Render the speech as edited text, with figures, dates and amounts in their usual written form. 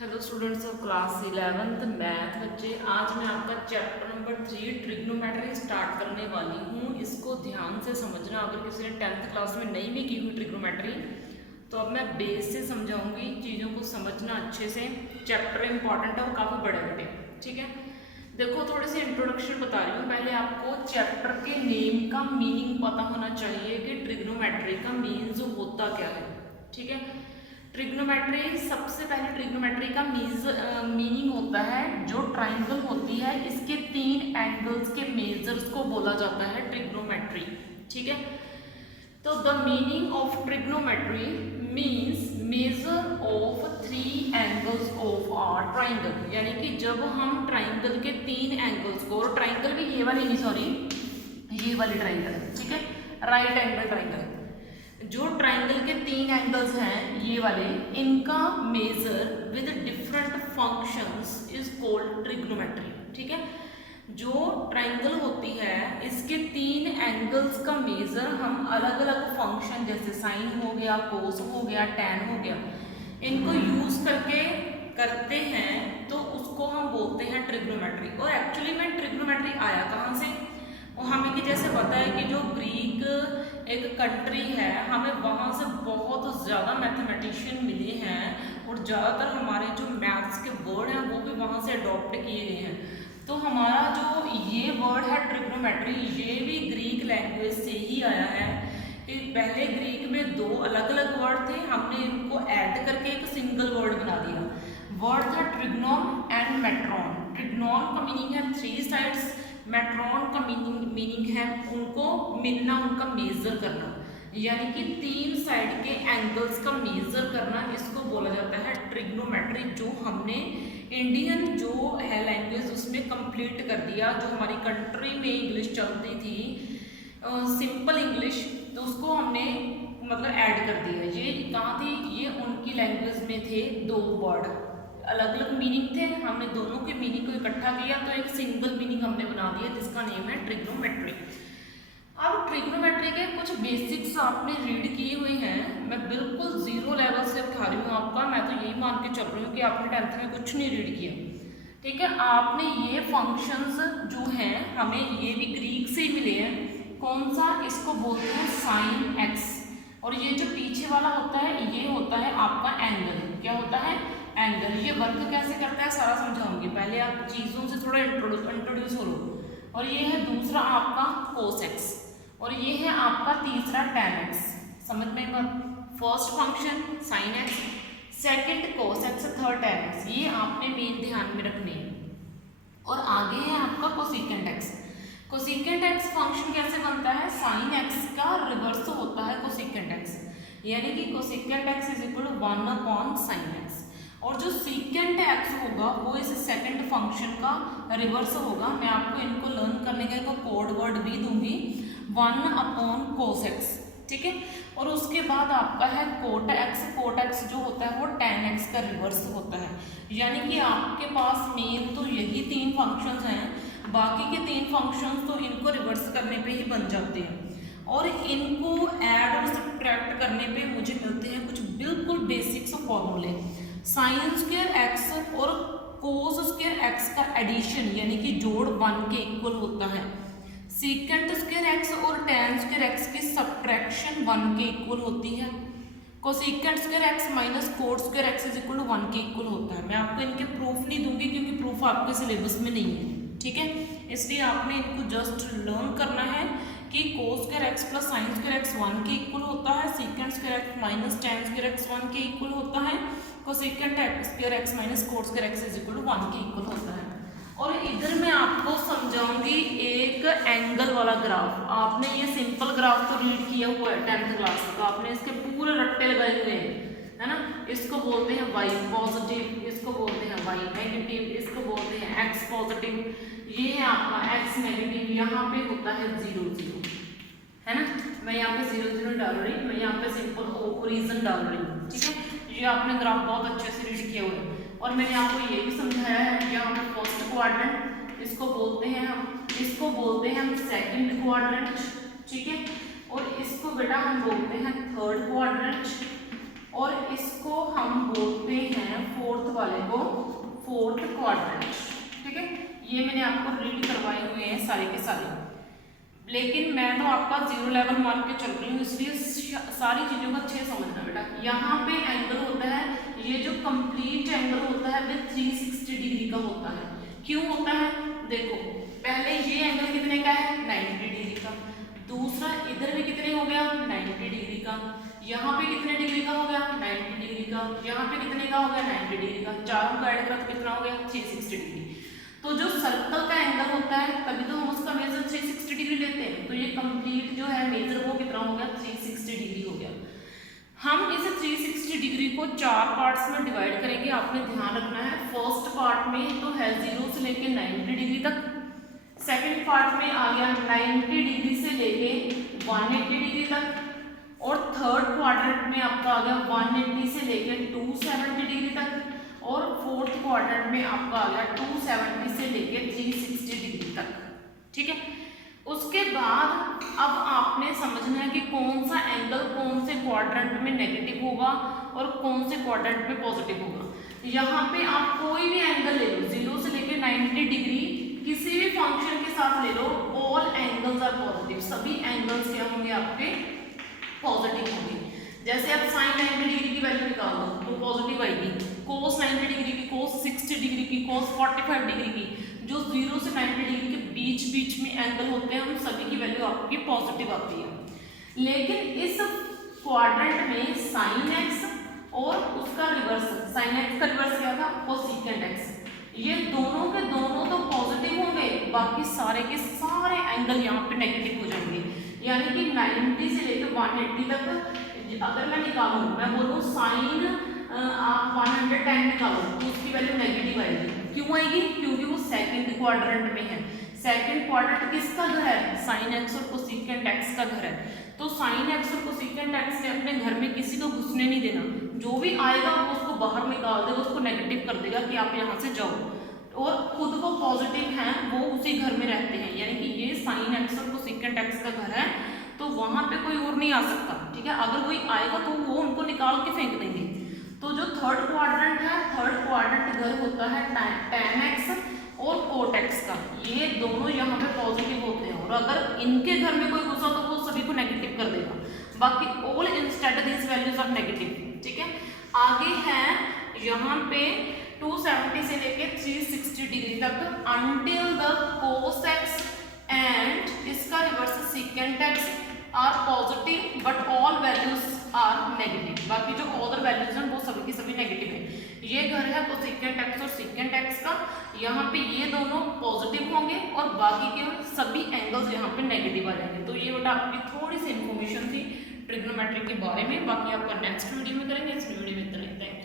Hello students of class 11th math बच्चे। आज मैं आपका चैप्टर नंबर 3 ट्रिग्नोमेट्री स्टार्ट करने वाली हूँ। इसको ध्यान से समझना। अगर किसी ने 10th क्लास में नहीं भी की हुई ट्रिग्नोमेट्री तो अब मैं बेस से समझाऊंगी। चीज़ों को समझना अच्छे से। चैप्टर इंपॉर्टेंट है, वो काफ़ी बड़े बड़े, ठीक है। देखो, थोड़ी सी इंट्रोडक्शन बता रही हूँ। पहले आपको चैप्टर के नेम का मीनिंग पता होना चाहिए कि ट्रिग्नोमेट्री का मीन्स होता क्या है, ठीक है। ट्रिग्नोमेट्री, सबसे पहले ट्रिग्नोमेट्री का मीनिंग होता है, जो ट्राइंगल होती है इसके 3 एंगल्स के मेजर्स को बोला जाता है ट्रिग्नोमेट्री, ठीक है। तो the meaning of trigonometry means measure of 3 angles of are triangle. यानी कि जब हम ट्राइंगल के 3 एंगल्स को, और ट्राइंगल भी ये वाली नहीं, सॉरी, ये वाली ट्राइंगल, ठीक है, राइट एंगल ट्राइंगल। जो ट्राइंगल के 3 एंगल्स हैं ये वाले, इनका measure with different functions is called trigonometry, ठीक है। जो ट्राइंगल होती है इसके 3 एंगल्स का मेजर हम अलग अलग फंक्शन, जैसे साइन हो गया, कोस हो गया, टैन हो गया, इनको यूज करके करते हैं, तो उसको हम बोलते हैं ट्रिग्नोमेट्री। और एक्चुअली में ट्रिग्नोमेट्री आया कहाँ से? और हमें कि जैसे पता है कि जो ग्रीक एक कंट्री है, हमें वहाँ से बहुत ज़्यादा मैथमेटिशियन मिले हैं, और ज़्यादातर हमारे जो मैथ्स के वर्ड हैं वो भी वहाँ से अडॉप्ट किए गए हैं। तो हमारा जो ये वर्ड है ट्रिग्नोमेट्री, ये भी ग्रीक लैंग्वेज से ही आया है। कि पहले ग्रीक में 2 अलग अलग वर्ड थे, हमने इनको ऐड करके एक सिंगल वर्ड बना दिया। वर्ड था ट्रिग्नोन एंड मेट्रॉन। ट्रिग्नोन का मीनिंग है 3 साइड्स, मेट्रॉन का मीनिंग है उनको मिलना, उनका मेजर करना, यानी कि 3 साइड के एंगल्स का मेजर करना, इसको बोला जाता है ट्रिग्नोमेट्री। जो हमने इंडियन जो है लैंग्वेज उसमें कंप्लीट कर दिया। जो हमारी कंट्री में इंग्लिश चलती थी, सिंपल इंग्लिश, तो उसको हमने मतलब ऐड कर दिया। ये कहाँ थी? ये उनकी लैंग्वेज में थे 2 वर्ड, अलग अलग मीनिंग थे, हमने दोनों के मीनिंग को इकट्ठा किया तो एक सिंगल मीनिंग हमने बना दिया, जिसका नेम है ट्रिग्नोमेट्री। अब ट्रिग्नोमेट्री के कुछ बेसिक्स आपने रीड किए हुए हैं, मैं बिल्कुल 0 लेवल से उठा रही हूँ आपका। मैं तो यही मान के चल रही हूँ कि आपने 10th में कुछ नहीं रीड किया, ठीक है। आपने ये फंक्शंस जो हैं हमें ये भी ग्रीक से ही मिले हैं। कौन सा? इसको बोलते हैं साइन एक्स। और ये जो पीछे वाला होता है ये होता है आपका एंगल। क्या होता है? एंगल। ये वर्क कैसे करता है सारा समझाऊंगी, पहले आप चीज़ों से थोड़ा इंट्रोड्यूस हो लो। और ये है दूसरा आपका कोस एक्स, और ये है आपका तीसरा टैन एक्स। समझ में बात? First function sine x, second cos x, third tan x, ये आपने मेन ध्यान में रखने हैं। और आगे है आपका cosecant x. Cosecant x function कैसे बनता है? साइन एक्स का रिवर्स होता है कोसिकेंट एक्स, यानी कि cosecant x is equal to 1/sin x। और जो सीकेंट एक्स होगा वो इस सेकंड फंक्शन का रिवर्स होगा। मैं आपको इनको लर्न करने का एक कोड वर्ड भी दूंगी, 1/cos x, ठीक है। और उसके बाद आपका है कोट एक्स। कोट एक्स जो होता है वो tan x का रिवर्स होता है। यानी कि आपके पास मेन तो यही 3 फंक्शंस हैं, बाकी के 3 फंक्शंस तो इनको रिवर्स करने पे ही बन जाते हैं। और इनको ऐड और सब्ट्रैक्ट करने पे मुझे मिलते हैं कुछ बिल्कुल बेसिक्स फॉर्मूले। साइन स्क्वायर एक्स और कोस स्क्वायर एक्स का एडिशन यानी कि जोड़ 1 के इक्वल होता है। सीकेंट स्क्वायर एक्स और टैन स्क्वायर एक्स की सब्ट्रैक्शन 1 के इक्वल होती है। Cosecant square x minus cot square x is equal to 1 के इक्वल होता है। मैं आपको इनके प्रूफ नहीं दूंगी क्योंकि प्रूफ आपके सिलेबस में नहीं है, ठीक है। इसलिए आपने इनको जस्ट लर्न करना है कि cos square x plus sine square x 1 के इक्वल होता है, secant square x minus tan square x 1 के इक्वल होता है, cosecant square x minus cot square x is equal to 1 के इक्वल होता है। और इधर मैं आपको समझाऊंगी एक एंगल वाला ग्राफ। आपने ये सिंपल ग्राफ तो रीड किया हुआ है 10th क्लास तक, आपने इसके पूरे रट्टे लगाए हुए हैं, है ना। इसको बोलते हैं y पॉजिटिव, इसको बोलते हैं y नेगेटिव, इसको बोलते हैं x पॉजिटिव, ये है आपका x नेगेटिव। यहाँ पे होता है 0 0, है ना। मैं यहाँ पे 0 0 डाल रही हूँ, मैं यहाँ पे सिंपल ओरिजिन डाल रही हूँ, ठीक है। ये आपने ग्राफ बहुत अच्छे से रीड किया हुआ है। और मैंने आपको ये भी समझाया है, यहाँ पे फर्स्ट क्वाड्रेंट इसको बोलते हैं हम, इसको बोलते हैं हम सेकंड क्वाड्रेंट, ठीक है। और इसको बेटा हम बोलते हैं थर्ड क्वाड्रेंट, और इसको हम बोलते हैं फोर्थ वाले वाले को फोर्थ क्वाड्रेंट, ठीक है। ये मैंने आपको रीड करवाए हुए हैं सारे के सारे, लेकिन मैं तो आपका 0 लेवल मान के चल रही हूँ, इसलिए सारी चीज़ों को अच्छे से समझना बेटा। यहाँ पे एंगल होता है, ये जो कंप्लीट एंगल होता है वो 360 डिग्री का होता है। क्यों होता है? देखो पहले ये एंगल कितने का है? 90 डिग्री का। दूसरा इधर भी कितने हो गया? 90 डिग्री का। यहाँ पे कितने डिग्री का हो गया? 90 डिग्री का। यहाँ पे कितने का हो गया? 90 डिग्री का। चारों का ऐड करा तो कितना हो गया? 360 डिग्री। तो जो सर्कल का एंगल होता है तभी तो हम उसका मेजर 360 डिग्री लेते हैं। तो ये कंप्लीट जो है मेजर वो कितना हो गया? 360 डिग्री हो गया। हम इस 360 डिग्री को 4 पार्ट्स में डिवाइड करेंगे, आपने ध्यान रखना है। फर्स्ट पार्ट में तो है 0 से लेके 90 डिग्री तक। सेकंड पार्ट में आ गया 90 डिग्री से लेके 180 डिग्री तक। और थर्ड क्वाड्रेंट में आपका आ गया 180 से लेके 270 डिग्री तक। और फोर्थ क्वाड्रेंट में आपका आ गया 270 से लेके 360 डिग्री तक, ठीक है। उसके बाद अब आपने समझना है कि कौन सा एंगल कौन से क्वाड्रेंट में नेगेटिव होगा और कौन से क्वाड्रेंट में पॉजिटिव होगा। यहाँ पे आप कोई भी एंगल ले लो, 0 से लेके 90 डिग्री, किसी भी फंक्शन के साथ ले लो, ऑल एंगल्स आर पॉजिटिव। सभी एंगल्स क्या होंगे? आपके पॉजिटिव होंगे। जैसे आप साइन 90 डिग्री की वैल्यू निकाल दो तो पॉजिटिव आएगी, कोस 90 डिग्री की, कोस 60 डिग्री की, कोस 45 डिग्री की, जो 0 से 90 डिग्री के बीच बीच में एंगल होते हैं उन सभी की वैल्यू आपकी पॉजिटिव आती है। लेकिन इस क्वाड्रेंट में साइन एक्स और उसका रिवर्स, साइन एक्स का रिवर्स क्या था? Cosecant x. ये दोनों के दोनों तो पॉजिटिव होंगे, बाकी सारे के सारे एंगल यहाँ पे नेगेटिव हो जाएंगे। यानी कि 90 से लेकर 180 तक अगर मैं निकालूं, मैं बोलूं साइन आप 110 निकालो तो उसकी वैल्यू नेगेटिव आएगी। क्यों आएगी? क्योंकि वो सेकंड क्वाड्रेंट में है। सेकंड क्वाड्रेंट किसका घर है? साइन एक्स और कोसेकेंट एक्स का घर है। तो साइन एक्स और कोसेकेंट एक्स ने अपने घर में किसी को घुसने नहीं देना, जो भी आएगा वो उसको बाहर निकाल देगा, उसको नेगेटिव कर देगा कि आप यहाँ से जाओ। और खुद वो पॉजिटिव हैं, वो उसी घर में रहते हैं। यानी कि ये साइन एक्स और कोसेकेंट एक्स का घर है, तो वहां पे कोई और नहीं आ सकता, ठीक है। अगर कोई आएगा तो वो उनको निकाल के फेंक देंगे। तो जो थर्ड क्वाड्रेंट है, थर्ड क्वाड्रेंट घर होता है tan x और cot x का। ये दोनों यहाँ पे पॉजिटिव होते हैं, और अगर इनके घर में कोई घुसा तो वो सभी को नेगेटिव कर देगा। बाकी all instead this values are negative, ठीक है। आगे है यहाँ पे 270 से लेके 360 डिग्री तक, until the cos x and इसका reverse secant x are positive but all values are negative. बाकी जो अदर वैल्यूज हैं वो सभी की सभी नेगेटिव है। ये घर है कोसेकेंट एक्स और सेकेंट एक्स का, यहाँ पे ये दोनों पॉजिटिव होंगे और बाकी के सभी एंगल्स यहाँ पे नेगेटिव आ जाएंगे। तो ये बेटा आपकी थोड़ी सी इन्फॉर्मेशन थी ट्रिग्नोमेट्री के बारे में। बाकी आपका नेक्स्ट वीडियो में करेंगे। इस वीडियो में इतना ही।